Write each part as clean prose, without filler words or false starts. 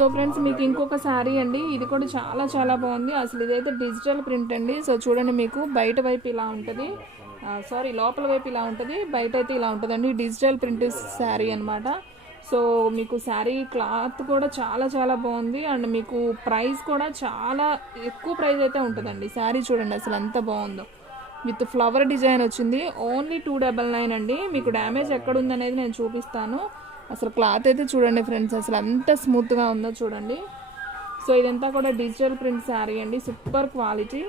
So friends మీకు ఇంకొక శారీ అండి, ఇది కూడా చాలా చాలా బాగుంది. అసలు ఇదైతే డిజిటల్ ప్రింట్ అండి. సో చూడండి, మీకు బయట వైపు ఇలా ఉంటుంది, లోపల వైపు ఇలా ఉంటుంది, బయట అయితే ఇలా ఉంటుందండి. డిజిటల్ ప్రింట్ శారీ అనమాట. సో మీకు శారీ క్లాత్ కూడా చాలా చాలా బాగుంది. అండ్ మీకు ప్రైస్ కూడా చాలా ఎక్కువ ప్రైస్ అయితే ఉంటుందండి. శారీ చూడండి అసలు ఎంత బాగుందో, విత్ ఫ్లవర్ డిజైన్ వచ్చింది. ఓన్లీ 299 అండి. మీకు డ్యామేజ్ ఎక్కడ ఉందనేది నేను చూపిస్తాను. అసలు క్లాత్ అయితే చూడండి ఫ్రెండ్స్, అసలు ఎంత స్మూత్గా ఉందో చూడండి. సో ఇదంతా కూడా డిజిటల్ ప్రింట్ శారీ అండి, super quality.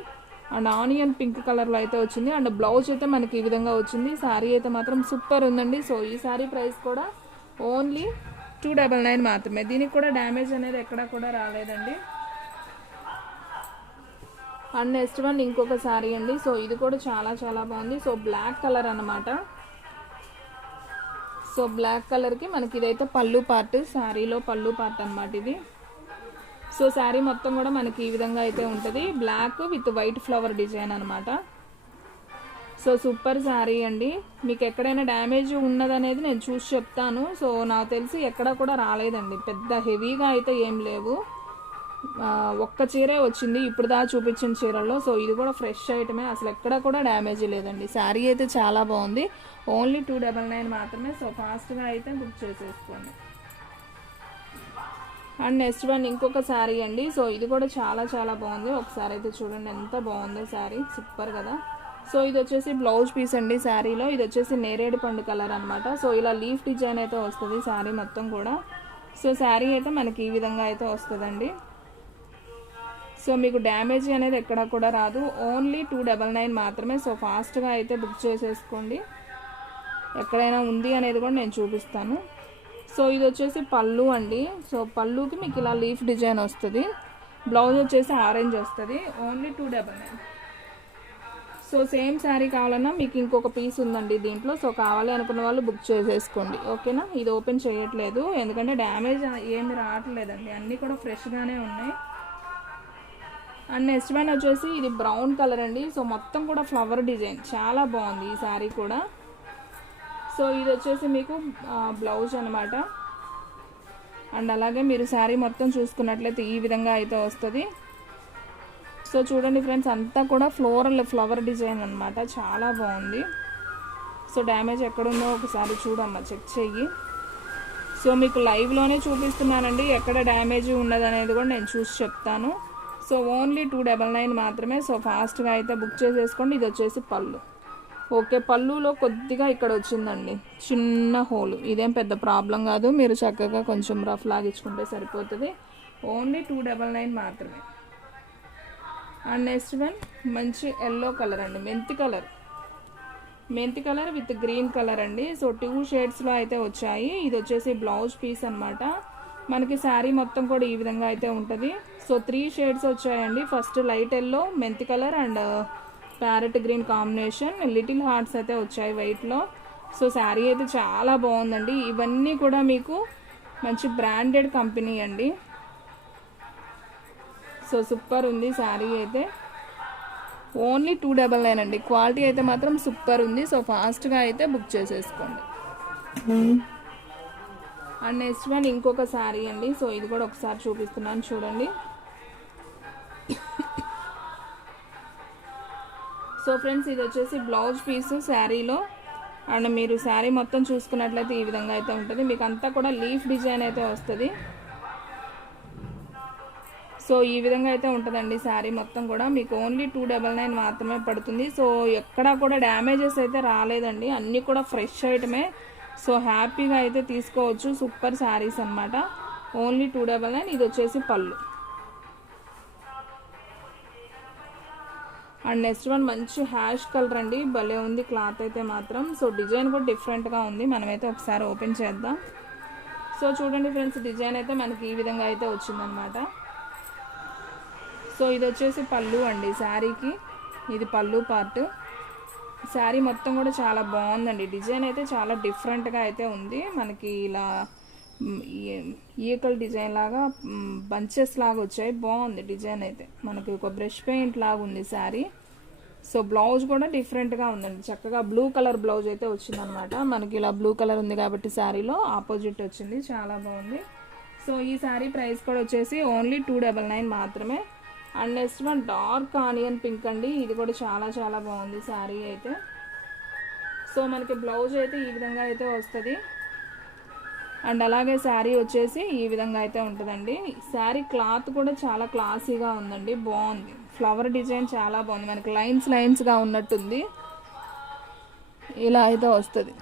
And onion pink కలర్లో అయితే వచ్చింది. అండ్ బ్లౌజ్ అయితే మనకి ఈ విధంగా వచ్చింది. శారీ అయితే మాత్రం సూపర్ ఉందండి. సో ఈ శారీ ప్రైస్ కూడా ఓన్లీ 299 మాత్రమే. దీనికి కూడా డ్యామేజ్ అనేది ఎక్కడా కూడా రాలేదండి. అండ్ నెక్స్ట్ వన్ ఇంకొక శారీ అండి. సో ఇది కూడా చాలా చాలా బాగుంది. సో బ్లాక్ కలర్ అన్నమాట. సో బ్లాక్ కలర్కి మనకి ఇదైతే పళ్ళు పార్ట్, శారీలో పళ్ళు పార్ట్ అనమాట ఇది. సో శారీ మొత్తం కూడా మనకి ఈ విధంగా అయితే ఉంటుంది, black with white flower design అనమాట. సో సూపర్ శారీ అండి. మీకు ఎక్కడైనా డ్యామేజ్ ఉన్నదనేది నేను చూసి చెప్తాను. సో నాకు తెలిసి ఎక్కడ కూడా రాలేదండి, పెద్ద హెవీగా అయితే ఏం లేవు. ఒక్క చీరే వచ్చింది ఇప్పుడు దా చూపించిన చీరల్లో. సో ఇది కూడా ఫ్రెష్ ఐటమే, అసలు ఎక్కడ కూడా డ్యామేజ్ లేదండి. శారీ అయితే చాలా బాగుంది. ఓన్లీ 299 మాత్రమే. సో ఫాస్ట్గా అయితే బుక్ చేసేసుకోండి. అండ్ నెక్స్ట్ వన్ ఇంకొక శారీ అండి. సో ఇది కూడా చాలా చాలా బాగుంది. ఒకసారి అయితే చూడండి ఎంత బాగుందో శారీ, సూపర్ కదా. సో ఇది వచ్చేసి బ్లౌజ్ పీస్ అండి శారీలో. ఇది వచ్చేసి నేరేడు పండు కలర్ అనమాట. సో ఇలా లీఫ్ డిజైన్ అయితే వస్తుంది శారీ మొత్తం కూడా. సో శారీ అయితే మనకి ఈ విధంగా అయితే వస్తుందండి. సో మీకు డ్యామేజ్ అనేది ఎక్కడా కూడా రాదు. ఓన్లీ 299 మాత్రమే. సో ఫాస్ట్గా అయితే బుక్ చేసేసుకోండి. ఎక్కడైనా ఉంది అనేది కూడా నేను చూపిస్తాను. సో ఇది వచ్చేసి పళ్ళు అండి. సో పళ్ళుకి మీకు ఇలా లీఫ్ డిజైన్ వస్తుంది. బ్లౌజ్ వచ్చేసి ఆరెంజ్ వస్తుంది. ఓన్లీ 299. సో సేమ్ శారీ కావాలన్నా మీకు ఇంకొక పీస్ ఉందండి దీంట్లో. సో కావాలి అనుకున్న వాళ్ళు బుక్ చేసేసుకోండి, ఓకేనా. ఇది ఓపెన్ చేయట్లేదు ఎందుకంటే డ్యామేజ్ ఏమి రావట్లేదండి, అన్నీ కూడా ఫ్రెష్గానే ఉన్నాయి. అండ్ నెక్స్ట్ వన్ వచ్చేసి ఇది బ్రౌన్ కలర్ అండి. సో మొత్తం కూడా ఫ్లవర్ డిజైన్ చాలా బాగుంది ఈ శారీ కూడా. సో ఇది వచ్చేసి మీకు బ్లౌజ్ అనమాట. అండ్ అలాగే మీరు శారీ మొత్తం చూసుకున్నట్లయితే ఈ విధంగా అయితే వస్తుంది. సో చూడండి ఫ్రెండ్స్, అంతా కూడా ఫ్లవర్ డిజైన్ అనమాట, చాలా బాగుంది. సో డ్యామేజ్ ఎక్కడుందో ఒకసారి చూడమ్మా, చెక్ చెయ్యి. సో మీకు లైవ్లోనే చూపిస్తున్నానండి, ఎక్కడ డ్యామేజ్ ఉన్నదనేది కూడా నేను చూసి చెప్తాను. సో ఓన్లీ 299 మాత్రమే. సో ఫాస్ట్గా అయితే బుక్ చేసేసుకోండి. ఇది వచ్చేసి పళ్ళు. ఓకే, పళ్ళులో కొద్దిగా ఇక్కడ వచ్చిందండి చిన్న హోల్, ఇదేం పెద్ద ప్రాబ్లం కాదు, మీరు చక్కగా కొంచెం రఫ్ లాగించుకుంటే సరిపోతుంది. ఓన్లీ 299 మాత్రమే. అండ్ నెక్స్ట్ వన్ మంచి ఎల్లో కలర్ అండి, మెంతి కలర్ విత్ గ్రీన్ కలర్ అండి. సో 2 షేడ్స్లో అయితే వచ్చాయి. ఇది వచ్చేసి బ్లౌజ్ పీస్ అనమాట. మనకి శారీ మొత్తం కూడా ఈ విధంగా అయితే ఉంటుంది. సో 3 షేడ్స్ వచ్చాయండి. ఫస్ట్ లైట్ ఎల్లో, మెంతి colour and parrot green combination, little hearts అయితే వచ్చాయి వైట్లో. సో శారీ అయితే చాలా బాగుందండి. ఇవన్నీ కూడా మీకు మంచి బ్రాండెడ్ కంపెనీ అండి. సో సూపర్ ఉంది శారీ అయితే. ఓన్లీ 299 అండి. క్వాలిటీ అయితే మాత్రం సూపర్ ఉంది. సో ఫాస్ట్గా అయితే బుక్ చేసేసుకోండి. అండ్ నెక్స్ట్ వన్ ఇంకొక శారీ అండి. సో ఇది కూడా ఒకసారి చూపిస్తున్నాను చూడండి. సో ఫ్రెండ్స్ ఇది వచ్చేసి బ్లౌజ్ పీసు శారీలో. అండ్ మీరు శారీ మొత్తం చూసుకున్నట్లయితే ఈ విధంగా అయితే ఉంటుంది. మీకు అంతా కూడా లీఫ్ డిజైన్ అయితే వస్తుంది. సో ఈ విధంగా అయితే ఉంటుందండి శారీ మొత్తం కూడా. మీకు ఓన్లీ 299 మాత్రమే పడుతుంది. సో ఎక్కడా కూడా డ్యామేజెస్ అయితే రాలేదండి, అన్నీ కూడా ఫ్రెష్ ఐటమే. సో హ్యాపీగా అయితే తీసుకోవచ్చు. సూపర్ శారీస్ అనమాట. ఓన్లీ 299. ఇది వచ్చేసి పళ్ళు. అండ్ నెక్స్ట్ వన్ మంచి హ్యాష్ కలర్ అండి, భలే ఉంది క్లాత్ అయితే మాత్రం. సో డిజైన్ కూడా డిఫరెంట్గా ఉంది, మనమైతే ఒకసారి ఓపెన్ చేద్దాం. సో చూడండి ఫ్రెండ్స్, డిజైన్ అయితే మనకి ఈ విధంగా అయితే వచ్చిందనమాట. సో ఇది వచ్చేసి పళ్ళు అండి శారీకి, ఇది పళ్ళు పార్ట్. శారీ మొత్తం కూడా చాలా బాగుందండి. డిజైన్ అయితే చాలా డిఫరెంట్గా అయితే ఉంది. మనకి ఇలా ఈకల్ డిజైన్ లాగా బంచెస్ లాగా వచ్చాయి, బాగుంది డిజైన్ అయితే. మనకి ఒక బ్రష్ పెయింట్ లాగా ఉంది శారీ. సో బ్లౌజ్ కూడా డిఫరెంట్గా ఉందండి, చక్కగా బ్లూ కలర్ బ్లౌజ్ అయితే వచ్చిందనమాట. మనకి ఇలా బ్లూ కలర్ ఉంది కాబట్టి శారీలో ఆపోజిట్ వచ్చింది, చాలా బాగుంది. సో ఈ శారీ ప్రైస్ కూడా వచ్చేసి ఓన్లీ 299 మాత్రమే. And next one dark onion pink అండి, ఇది కూడా చాలా చాలా బాగుంది శారీ అయితే. సో మనకి బ్లౌజ్ అయితే ఈ విధంగా అయితే వస్తుంది. అండ్ అలాగే శారీ వచ్చేసి ఈ విధంగా అయితే ఉంటుందండి. శారీ క్లాత్ కూడా చాలా క్లాసీగా ఉందండి, బాగుంది. ఫ్లవర్ డిజైన్ చాలా బాగుంది, మనకి లైన్స్గా ఉన్నట్టుంది, ఇలా అయితే వస్తుంది.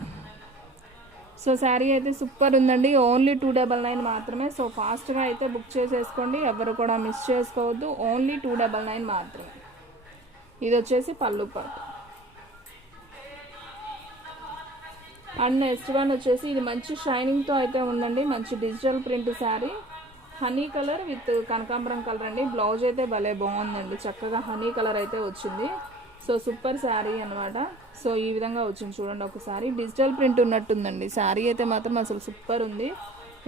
సో శారీ అయితే సూపర్ ఉందండి, ఓన్లీ 299 మాత్రమే. సో ఫాస్ట్గా అయితే బుక్ చేసేసుకోండి, ఎవరు కూడా మిస్ చేసుకోవద్దు. ఓన్లీ 299 మాత్రమే. ఇది వచ్చేసి పళ్ళు పాటు. అండ్ నెక్స్ట్ వన్ వచ్చేసి ఇది మంచి షైనింగ్తో అయితే ఉందండి, మంచి digital print sari, honey colour with కనకాంబరం కలర్ అండి. బ్లౌజ్ అయితే భలే బాగుందండి, చక్కగా హనీ కలర్ అయితే వచ్చింది. సో సూపర్ శారీ అనమాట. సో ఈ విధంగా వచ్చింది చూడండి ఒకసారి, డిజిటల్ ప్రింట్ ఉన్నట్టుందండి శారీ అయితే మాత్రం అసలు సూపర్ ఉంది.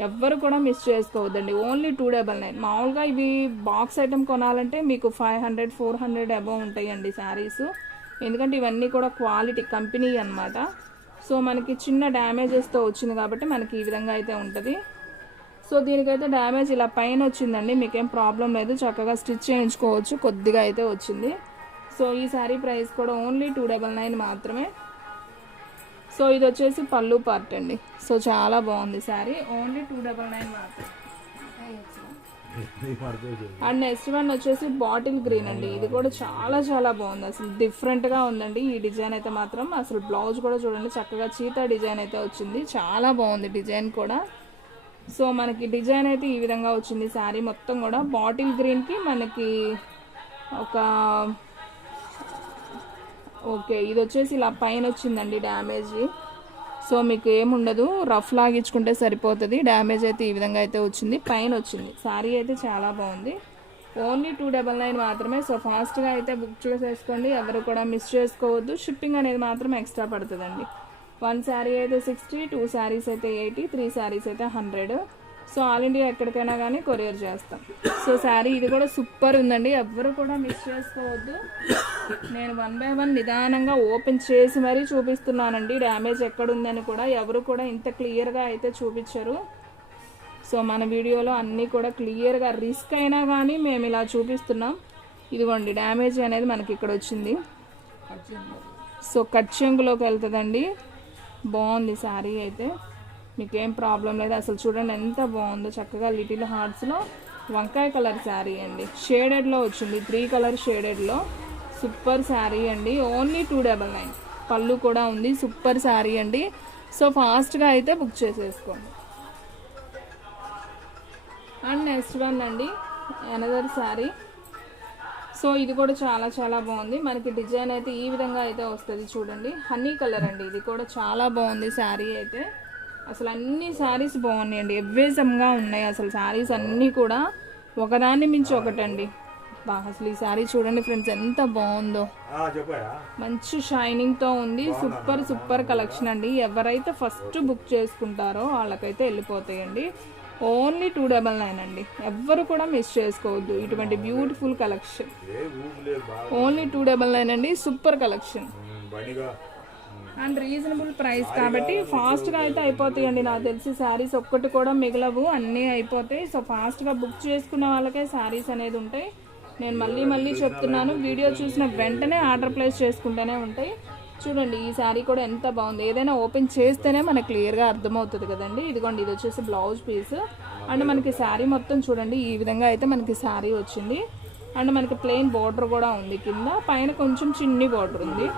ఎవ్వరు కూడా మిస్ చేసుకోవద్దండి, ఓన్లీ 299. మామూలుగా ఇవి బాక్స్ ఐటమ్ కొనాలంటే మీకు 500 400 అబవ్ ఉంటాయండి శారీస్, ఎందుకంటే ఇవన్నీ కూడా క్వాలిటీ కంపెనీ అనమాట. సో మనకి చిన్న డ్యామేజెస్తో వచ్చింది కాబట్టి మనకి ఈ విధంగా అయితే ఉంటుంది. సో దీనికైతే డ్యామేజ్ ఇలా పైన వచ్చిందండి, మీకేం ప్రాబ్లం లేదు, చక్కగా స్టిచ్ చేయించుకోవచ్చు, కొద్దిగా అయితే వచ్చింది. సో ఈ శారీ ప్రైస్ కూడా ఓన్లీ 299 మాత్రమే. సో ఇది వచ్చేసి పళ్ళు పార్ట్ అండి. సో చాలా బాగుంది శారీ, ఓన్లీ 299 మాత్రమే. అండ్ నెక్స్ట్ వన్ వచ్చేసి బాటిల్ గ్రీన్ అండి, ఇది కూడా చాలా చాలా బాగుంది, అసలు డిఫరెంట్గా ఉందండి ఈ డిజైన్ అయితే మాత్రం. అసలు బ్లౌజ్ కూడా చూడండి చక్కగా చీతా డిజైన్ అయితే వచ్చింది, చాలా బాగుంది డిజైన్ కూడా. సో మనకి డిజైన్ అయితే ఈ విధంగా వచ్చింది శారీ మొత్తం కూడా. బాటిల్ గ్రీన్కి మనకి ఒక ఓకే ఇది వచ్చేసి ఇలా పైన వచ్చిందండి డ్యామేజ్. సో మీకు ఏముండదు, రఫ్ లాగించుకుంటే సరిపోతుంది. డ్యామేజ్ అయితే ఈ విధంగా అయితే వచ్చింది, పైన వచ్చింది. శారీ అయితే చాలా బాగుంది, ఓన్లీ 299 మాత్రమే. సో ఫాస్ట్గా అయితే బుక్ చేసేసుకోండి, ఎవరు కూడా మిస్ చేసుకోవద్దు. షిప్పింగ్ అనేది మాత్రం ఎక్స్ట్రా పడుతుందండి. 1 శారీ అయితే 60, 2 శారీస్ అయితే 80, 3 శారీస్ అయితే 100. సో ఆల్ ఇండియా ఎక్కడికైనా కానీ కొరియర్ చేస్తాం. సో శారీ ఇది కూడా సూపర్ ఉందండి, ఎవ్వరు కూడా మిస్ చేసుకోవద్దు. నేను 1 by 1 నిదానంగా ఓపెన్ చేసి మరీ చూపిస్తున్నానండి, డ్యామేజ్ ఎక్కడుందని కూడా ఎవరు కూడా ఇంత క్లియర్గా అయితే చూపించరు. సో మన వీడియోలో అన్నీ కూడా క్లియర్గా, రిస్క్ అయినా కానీ మేము ఇలా చూపిస్తున్నాం. ఇదిగోండి డ్యామేజ్ అనేది మనకి ఇక్కడ వచ్చింది. సో కట్ చెంగులోకి వెళ్తుందండి, బాగుంది శారీ అయితే, మీకేం ప్రాబ్లం లేదు. అసలు చూడండి ఎంత బాగుందో, చక్కగా లిటిల్ హార్ట్స్లో వంకాయ కలర్ శారీ అండి, షేడెడ్లో వచ్చింది, 3 కలర్ షేడెడ్లో. సూపర్ శారీ అండి, ఓన్లీ 299. పళ్ళు కూడా ఉంది, సూపర్ శారీ అండి. సో ఫాస్ట్గా అయితే బుక్ చేసేసుకోండి. అండ్ నెక్స్ట్ వన్ అండి అనదర్ శారీ. సో ఇది కూడా చాలా చాలా బాగుంది, మనకి డిజైన్ అయితే ఈ విధంగా అయితే వస్తుంది చూడండి, హనీ కలర్ అండి. ఇది కూడా చాలా బాగుంది శారీ అయితే, అసలు అన్ని శారీస్ బాగున్నాయండి, ఎవ్వేజంగా ఉన్నాయి అసలు శారీస్ అన్నీ కూడా, ఒకదాన్ని మించి ఒకటండి. అసలు ఈ శారీ చూడండి ఫ్రెండ్స్ ఎంత బాగుందో, మంచి షైనింగ్తో ఉంది. సూపర్ సూపర్ కలెక్షన్ అండి, ఎవరైతే ఫస్ట్ బుక్ చేసుకుంటారో వాళ్ళకైతే వెళ్ళిపోతాయండి. ఓన్లీ 299 అండి, ఎవ్వరు కూడా మిస్ చేసుకోవద్దు ఇటువంటి బ్యూటిఫుల్ కలెక్షన్. ఓన్లీ 299 అండి, super collection and reasonable price కాబట్టి ఫాస్ట్గా అయితే అయిపోతాయండి. నాకు తెలిసి శారీస్ ఒక్కటి కూడా మిగలవు, అన్నీ అయిపోతాయి. సో ఫాస్ట్గా బుక్ చేసుకున్న వాళ్ళకే శారీస్ అనేది ఉంటాయి. నేను మళ్ళీ చెప్తున్నాను, వీడియో చూసిన వెంటనే ఆర్డర్ ప్లేస్ చేసుకుంటూనే ఉంటాయి. చూడండి ఈ శారీ కూడా ఎంత బాగుంది, ఏదైనా ఓపెన్ చేస్తేనే మనకు క్లియర్గా అర్థమవుతుంది కదండి. ఇదిగోండి ఇది వచ్చేసి బ్లౌజ్ పీస్ అండ్ మనకి శారీ మొత్తం చూడండి ఈ విధంగా అయితే మనకి శారీ వచ్చింది. అండ్ మనకి ప్లెయిన్ బార్డర్ కూడా ఉంది, కింద పైన కొంచెం చిన్ని బార్డర్ ఉంది.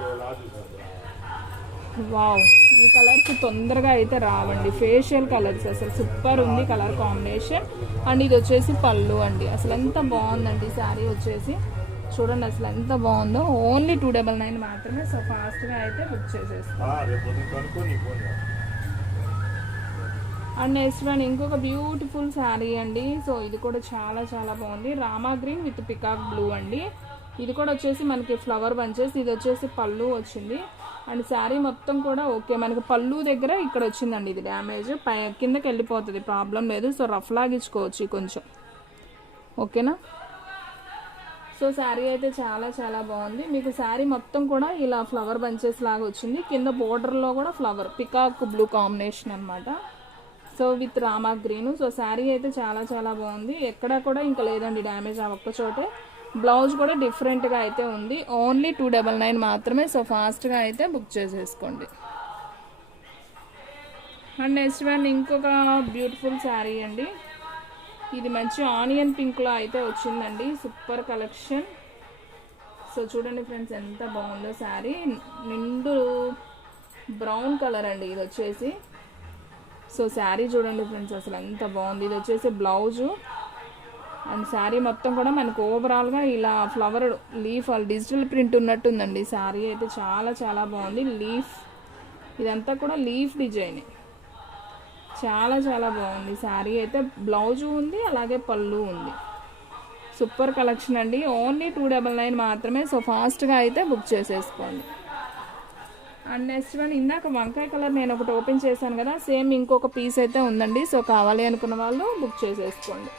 వావ్, ఈ కలర్స్ తొందరగా అయితే రావండి, ఫేషియల్ కలర్స్, అసలు సూపర్ ఉంది కలర్ కాంబినేషన్. అండ్ ఇది వచ్చేసి పళ్ళు అండి, అసలు ఎంత బాగుందండి శారీ వచ్చేసి, చూడండి అసలు ఎంత బాగుందో. ఓన్లీ 299 మాత్రమే. సో ఫాస్ట్గా అయితే బుక్ చేసేస్తాం. అండ్ నెక్స్ట్ వన్ ఇంకొక బ్యూటిఫుల్ శారీ అండి. సో ఇది కూడా చాలా చాలా బాగుంది, Rama green with peacock blue అండి. ఇది కూడా వచ్చేసి మనకి ఫ్లవర్ బంచెస్, ఇది వచ్చేసి పళ్ళు వచ్చింది. అండ్ శారీ మొత్తం కూడా ఓకే, మనకి పళ్ళు దగ్గర ఇక్కడ వచ్చిందండి ఇది డ్యామేజ్, కిందకి వెళ్ళిపోతుంది, ప్రాబ్లం లేదు. సో రఫ్ లాగించుకోవచ్చు కొంచెం, ఓకేనా. సో శారీ అయితే చాలా చాలా బాగుంది, మీకు శారీ మొత్తం కూడా ఇలా ఫ్లవర్ బంచెస్ లాగా వచ్చింది, కింద బోర్డర్లో కూడా ఫ్లవర్ పికాక్ బ్లూ కాంబినేషన్ అనమాట. So with Rama green. So sari అయితే చాలా చాలా బాగుంది, ఎక్కడా కూడా ఇంకా లేదండి డ్యామేజ్ ఆ ఒక్క చోటే. బ్లౌజ్ కూడా డిఫరెంట్గా అయితే ఉంది. ఓన్లీ 299 మాత్రమే. సో ఫాస్ట్గా అయితే బుక్ చేసేసుకోండి. అండ్ నెక్స్ట్ వన్ ఇంకొక బ్యూటిఫుల్ శారీ అండి. ఇది మంచి ఆనియన్ పింక్లో అయితే వచ్చిందండి, సూపర్ కలెక్షన్. సో చూడండి ఫ్రెండ్స్ ఎంత బాగుందో శారీ, నిండు బ్రౌన్ కలర్ అండి ఇది వచ్చేసి. సో శారీ చూడండి ఫ్రెండ్స్ అసలు ఎంత బాగుంది. ఇది వచ్చేసి బ్లౌజు అండ్ శారీ మొత్తం కూడా మనకు ఓవరాల్గా ఇలా ఫ్లవర్ లీఫ్ డిజిటల్ ప్రింట్ ఉన్నట్టుందండి. శారీ అయితే చాలా చాలా బాగుంది. లీఫ్ ఇదంతా కూడా లీఫ్ డిజైన్, చాలా చాలా బాగుంది శారీ అయితే. బ్లౌజు ఉంది, అలాగే పళ్ళు ఉంది. సూపర్ కలెక్షన్ అండి. ఓన్లీ 299 మాత్రమే. సో ఫాస్ట్గా అయితే బుక్ చేసేసుకోండి. అండ్ నెక్స్ట్ వన్ ఇందాక వంకాయ కలర్ నేను ఒకటి ఓపెన్ చేశాను కదా, సేమ్ ఇంకొక పీస్ అయితే ఉందండి. సో కావాలి అనుకున్న వాళ్ళు బుక్ చేసేసుకోండి.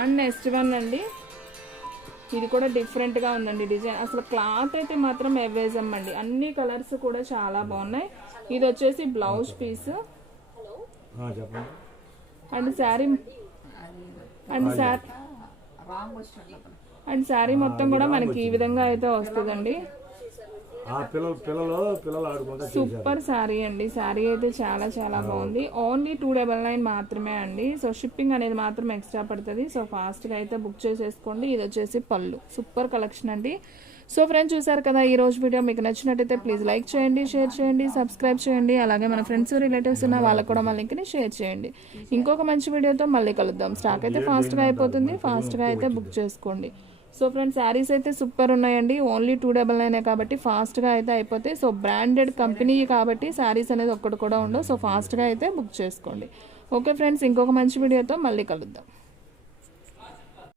అండ్ నెక్స్ట్ వన్ అండి, ఇది కూడా డిఫరెంట్గా ఉందండి డిజైన్. అసలు క్లాత్ అయితే మాత్రం ఎవేజం అండి, అన్ని కలర్స్ కూడా చాలా బాగున్నాయి. ఇది వచ్చేసి blouse piece and sari and sari మొత్తం కూడా మనకి ఈ విధంగా అయితే వస్తుందండి. సూపర్ శారీ అండి. శారీ అయితే చాలా చాలా బాగుంది. ఓన్లీ 299 మాత్రమే అండి. సో షిప్పింగ్ అనేది మాత్రం ఎక్స్ట్రా పడుతుంది. సో ఫాస్ట్గా అయితే బుక్ చేసేసుకోండి. ఇది వచ్చేసి పళ్ళు, సూపర్ కలెక్షన్ అండి. సో ఫ్రెండ్స్ చూసారు కదా ఈ రోజు వీడియో, మీకు నచ్చినట్టయితే ప్లీజ్ లైక్ చేయండి, షేర్ చేయండి, సబ్స్క్రైబ్ చేయండి. అలాగే మన ఫ్రెండ్స్ రిలేటివ్స్ ఉన్న వాళ్ళకు కూడా మన లింక్ని షేర్ చేయండి. ఇంకొక మంచి వీడియోతో మళ్ళీ కలుద్దాం. స్టాక్ అయితే ఫాస్ట్గా అయిపోతుంది, ఫాస్ట్గా అయితే బుక్ చేసుకోండి. సో ఫ్రెండ్స్ శారీస్ అయితే సూపర్ ఉన్నాయండి. ఓన్లీ 299 కాబట్టి ఫాస్ట్గా అయితే అయిపోతాయి. సో బ్రాండెడ్ కంపెనీ కాబట్టి శారీస్ అనేది ఒక్కటి కూడా ఉండవు. సో ఫాస్ట్గా అయితే బుక్ చేసుకోండి. ఓకే ఫ్రెండ్స్, ఇంకొక మంచి వీడియోతో మళ్ళీ కలుద్దాం.